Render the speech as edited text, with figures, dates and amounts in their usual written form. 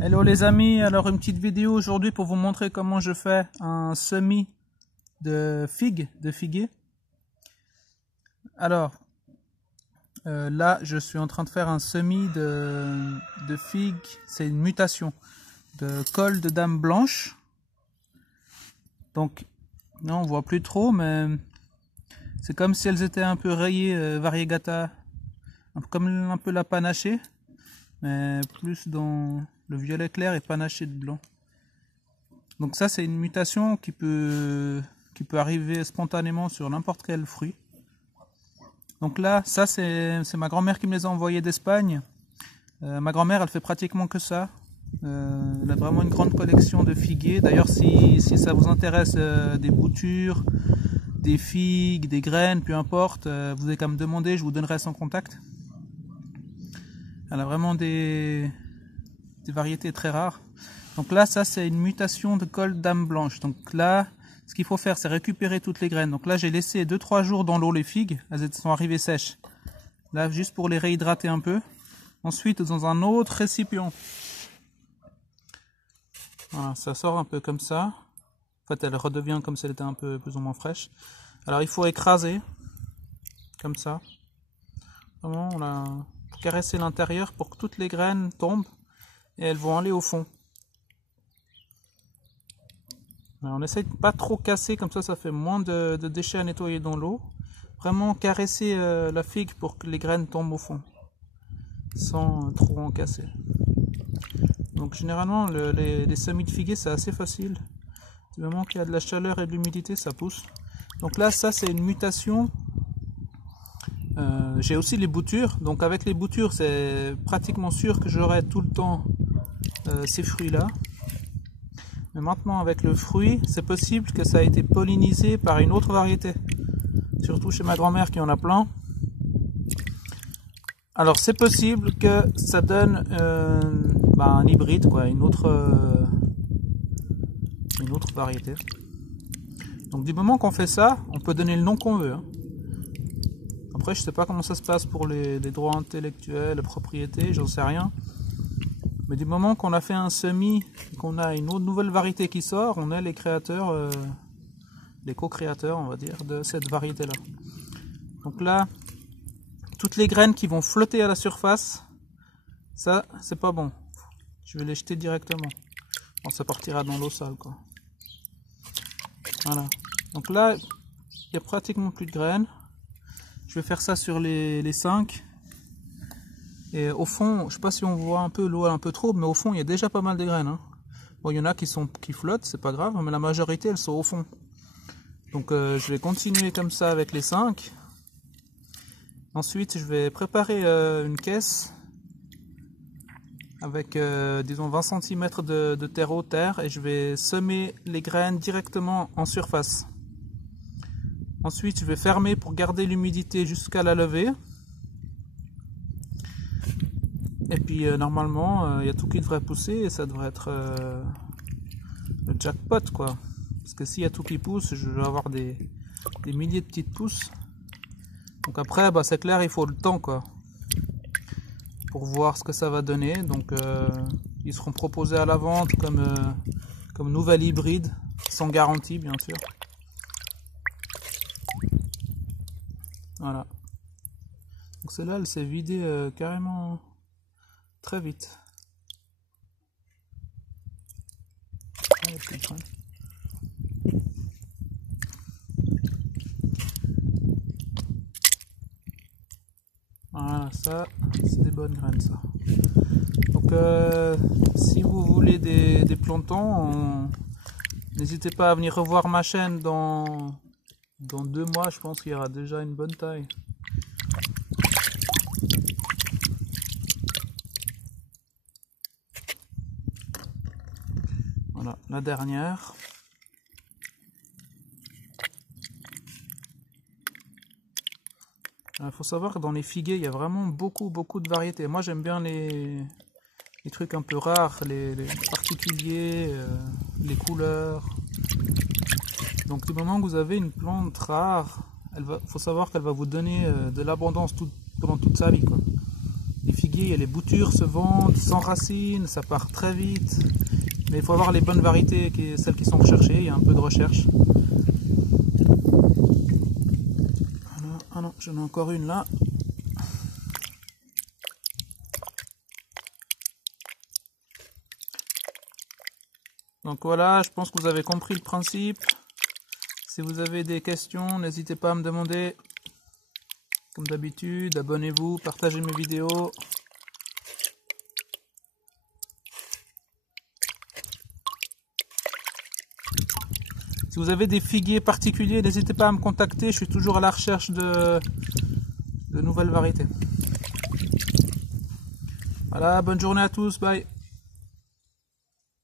Hello les amis, alors une petite vidéo aujourd'hui pour vous montrer comment je fais un semis de figuier. Alors là je suis en train de faire un semis de figues, c'est une mutation de col de dame blanche. Donc non, on voit plus trop, mais c'est comme si elles étaient un peu rayées variegata, comme un peu la panachée, mais plus dans le violet clair et panaché de blanc. Donc ça c'est une mutation qui peut arriver spontanément sur n'importe quel fruit. Donc là, ça c'est ma grand-mère qui me les a envoyés d'Espagne. Ma grand-mère elle fait pratiquement que ça. Elle a vraiment une grande collection de figuiers. D'ailleurs si ça vous intéresse des boutures, des figues, des graines, peu importe, vous avez qu'à me demander, je vous donnerai son contact. Elle a vraiment des variétés très rares. Donc là, ça c'est une mutation de col dame blanche. Donc là, ce qu'il faut faire, c'est récupérer toutes les graines. Donc là, j'ai laissé 2-3 jours dans l'eau les figues. Elles sont arrivées sèches. Là, juste pour les réhydrater un peu. Ensuite, dans un autre récipient. Voilà, ça sort un peu comme ça. En fait, elle redevient comme si elle était un peu plus ou moins fraîche. Alors, il faut écraser. Comme ça. Vraiment, on a caressé l'intérieur pour que toutes les graines tombent. Et elles vont aller au fond. Alors on essaye de pas trop casser, comme ça fait moins de déchets à nettoyer dans l'eau. Vraiment caresser la figue pour que les graines tombent au fond, sans trop en casser. Donc généralement les semis de figuier c'est assez facile. Du moment qu'il y a de la chaleur et de l'humidité, ça pousse. Donc là ça c'est une mutation. J'ai aussi les boutures, donc avec les boutures c'est pratiquement sûr que j'aurai tout le temps ces fruits là. Mais maintenant avec le fruit, c'est possible que ça a été pollinisé par une autre variété. Surtout chez ma grand-mère qui en a plein. Alors c'est possible que ça donne un hybride, quoi, une autre variété. Donc du moment qu'on fait ça, on peut donner le nom qu'on veut. Après je sais pas comment ça se passe pour les droits intellectuels, les propriétés, j'en sais rien. Mais du moment qu'on a fait un semis, qu'on a une autre nouvelle variété qui sort, on est les créateurs, les co-créateurs, on va dire, de cette variété-là. Donc là, toutes les graines qui vont flotter à la surface, ça, c'est pas bon. Je vais les jeter directement. Bon, ça partira dans l'eau sale, quoi. Voilà. Donc là, il n'y a pratiquement plus de graines. Je vais faire ça sur les 5. Et au fond, je sais pas si on voit un peu l'eau un peu trop, mais au fond il y a déjà pas mal de graines. Bon, il y en a qui flottent, c'est pas grave, mais la majorité elles sont au fond. Donc je vais continuer comme ça avec les 5. Ensuite je vais préparer une caisse avec disons 20 cm de terreau-terre et je vais semer les graines directement en surface. Ensuite je vais fermer pour garder l'humidité jusqu'à la levée. Et puis normalement, il y a tout qui devrait pousser et ça devrait être le jackpot, quoi. Parce que s'il y a tout qui pousse, je vais avoir des milliers de petites pousses. Donc après, c'est clair, il faut le temps, quoi, pour voir ce que ça va donner. Donc ils seront proposés à la vente comme nouvel hybride, sans garantie bien sûr. Voilà. Donc celle-là, elle s'est vidée carrément très vite. Voilà, ça, c'est des bonnes graines, ça. Donc, si vous voulez des plantons, n'hésitez pas à venir revoir ma chaîne dans 2 mois, je pense qu'il y aura déjà une bonne taille. Voilà, la dernière. Il faut savoir que dans les figuiers, il y a vraiment beaucoup de variétés. Moi, j'aime bien les trucs un peu rares, les particuliers, les couleurs. Donc, du moment que vous avez une plante rare, faut savoir qu'elle va vous donner de l'abondance pendant toute sa vie, quoi. Les figuiers figuiers, et les boutures se vendent sans racines, ça part très vite. Mais il faut avoir les bonnes variétés, celles qui sont recherchées, il y a un peu de recherche. Voilà. Ah non, j'en ai encore une là. Donc voilà, je pense que vous avez compris le principe. Si vous avez des questions, n'hésitez pas à me demander. Comme d'habitude, abonnez-vous, partagez mes vidéos. Si vous avez des figuiers particuliers, n'hésitez pas à me contacter. Je suis toujours à la recherche de nouvelles variétés. Voilà, bonne journée à tous, bye.